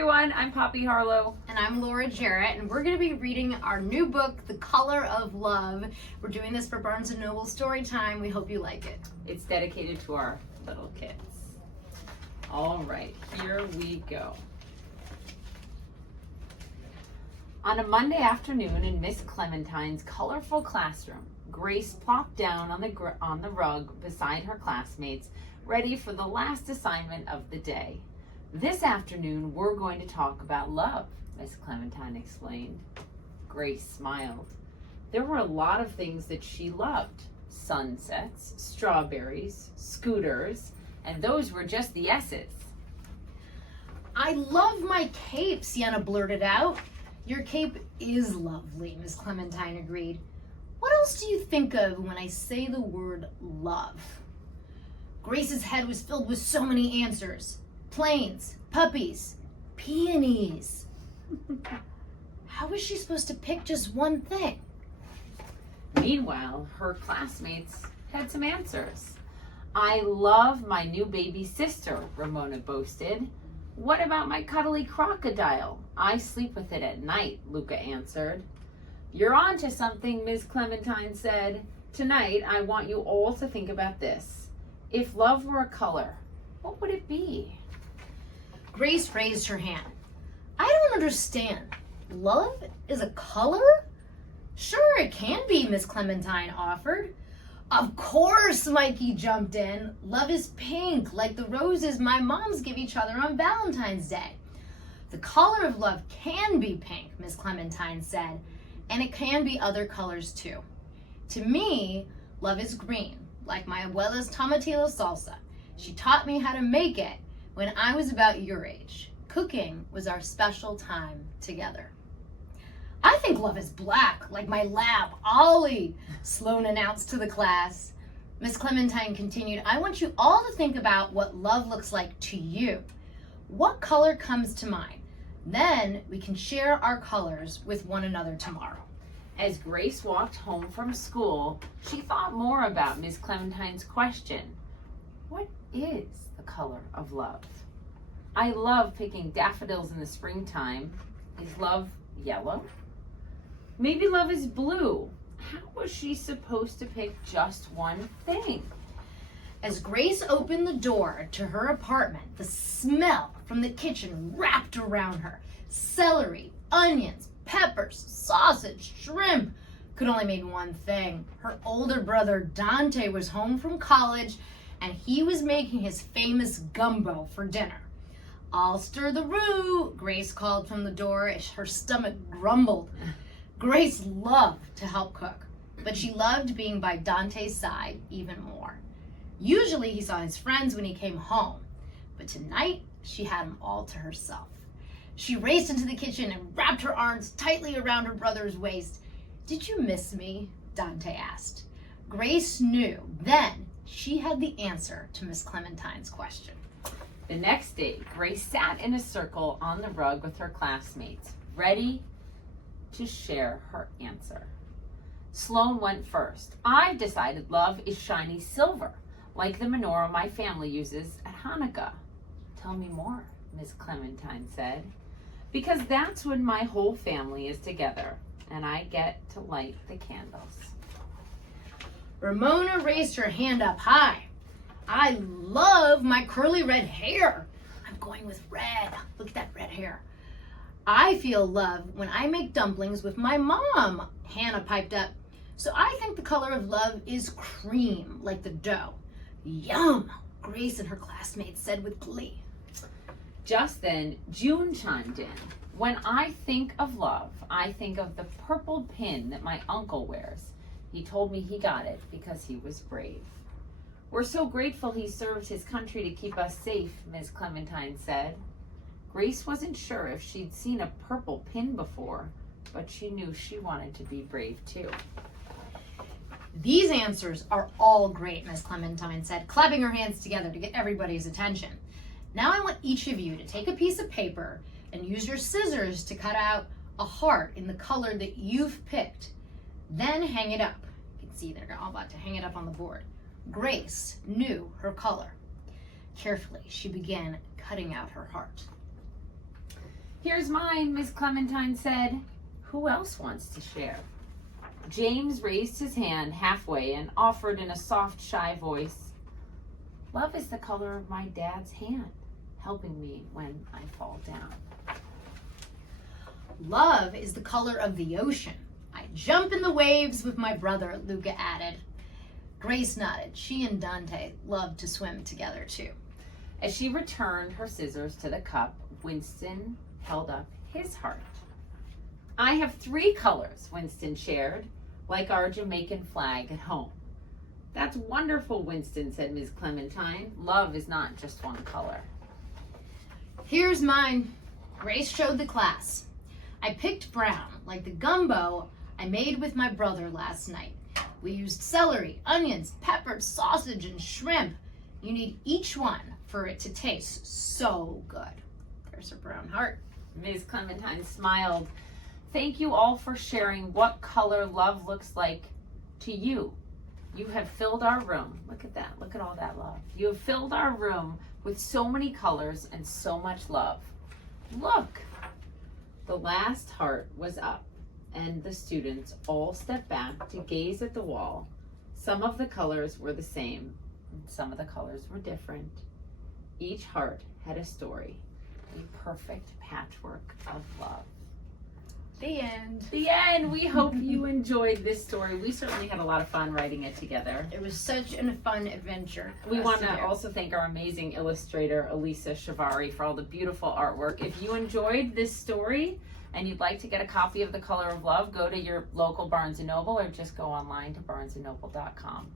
everyone, I'm Poppy Harlow. And I'm Jarrett, and we're going to be reading our new book, The Color of Love. We're doing this for Barnes & Noble Storytime. We hope you like it. It's dedicated to our little kids. All right, here we go. On a Monday afternoon in Miss Clementine's colorful classroom, Grace plopped down on the rug beside her classmates, ready for the last assignment of the day. This afternoon, we're going to talk about love, Miss Clementine explained. Grace smiled. There were a lot of things that she loved. Sunsets, strawberries, scooters, and those were just the S's. I love my cape, Sienna blurted out. Your cape is lovely, Miss Clementine agreed. What else do you think of when I say the word love? Grace's head was filled with so many answers. Planes, puppies, peonies. How was she supposed to pick just one thing? Meanwhile, her classmates had some answers. I love my new baby sister, Ramona boasted. What about my cuddly crocodile? I sleep with it at night, Luca answered. You're on to something, Miss Clementine said. Tonight, I want you all to think about this. If love were a color, what would it be? Grace raised her hand. I don't understand. Love is a color? Sure, it can be, Miss Clementine offered. Of course, Mikey jumped in. Love is pink, like the roses my moms give each other on Valentine's Day. The color of love can be pink, Miss Clementine said, and it can be other colors too. To me, love is green, like my abuela's tomatillo salsa. She taught me how to make it when I was about your age. Cooking was our special time together. I think love is black, like my lab, Ollie, Sloan announced to the class. Miss Clementine continued, I want you all to think about what love looks like to you. What color comes to mind? Then we can share our colors with one another tomorrow. As Grace walked home from school, she thought more about Miss Clementine's question. What is the color of love? I love picking daffodils in the springtime. Is love yellow? Maybe love is blue. How was she supposed to pick just one thing? As Grace opened the door to her apartment, the smell from the kitchen wrapped around her. Celery, onions, peppers, sausage, shrimp. Could only mean one thing. Her older brother Dante was home from college and he was making his famous gumbo for dinner. I'll stir the roux, Grace called from the door as her stomach grumbled. Grace loved to help cook, but she loved being by Dante's side even more. Usually he saw his friends when he came home, but tonight she had him all to herself. She raced into the kitchen and wrapped her arms tightly around her brother's waist. Did you miss me? Dante asked. Grace knew then she had the answer to Miss Clementine's question. The next day, Grace sat in a circle on the rug with her classmates, ready to share her answer. Sloan went first. I've decided love is shiny silver, like the menorah my family uses at Hanukkah. Tell me more, Miss Clementine said. Because that's when my whole family is together, and I get to light the candles. Ramona raised her hand up high. I love my curly red hair. I'm going with red. Look at that red hair. I feel love when I make dumplings with my mom, Hannah piped up. So I think the color of love is cream, like the dough. Yum, Grace and her classmates said with glee. Just then, June chimed in. When I think of love, I think of the purple pin that my uncle wears. He told me he got it because he was brave. We're so grateful he served his country to keep us safe, Miss Clementine said. Grace wasn't sure if she'd seen a purple pin before, but she knew she wanted to be brave too. These answers are all great, Miss Clementine said, clapping her hands together to get everybody's attention. Now I want each of you to take a piece of paper and use your scissors to cut out a heart in the color that you've picked. Then hang it up. You can see they're all about to hang it up on the board. Grace knew her color. Carefully, she began cutting out her heart. Here's mine, Miss Clementine said. Who else wants to share? James raised his hand halfway and offered in a soft, shy voice, love is the color of my dad's hand, helping me when I fall down. Love is the color of the ocean. I jump in the waves with my brother, Luca added. Grace nodded. She and Dante loved to swim together too. As she returned her scissors to the cup, Winston held up his heart. I have 3 colors, Winston shared, like our Jamaican flag at home. That's wonderful, Winston, said Ms. Clementine. Love is not just one color. Here's mine. Grace showed the class. I picked brown, like the gumbo I made with my brother last night. We used celery, onions, peppers, sausage, and shrimp. You need each one for it to taste so good. There's her brown heart. Ms. Clementine smiled. Thank you all for sharing what color love looks like to you. You have filled our room. Look at that. Look at all that love. You have filled our room with so many colors and so much love. Look. The last heart was up, and the students all stepped back to gaze at the wall. Some of the colors were the same, and some of the colors were different. Each heart had a story, a perfect patchwork of love. The end. The end. We hope you enjoyed this story. We certainly had a lot of fun writing it together. It was such a fun adventure. We want to also thank our amazing illustrator, Elisa Chavarri, for all the beautiful artwork. If you enjoyed this story and you'd like to get a copy of The Color of Love, go to your local Barnes & Noble or just go online to barnesandnoble.com.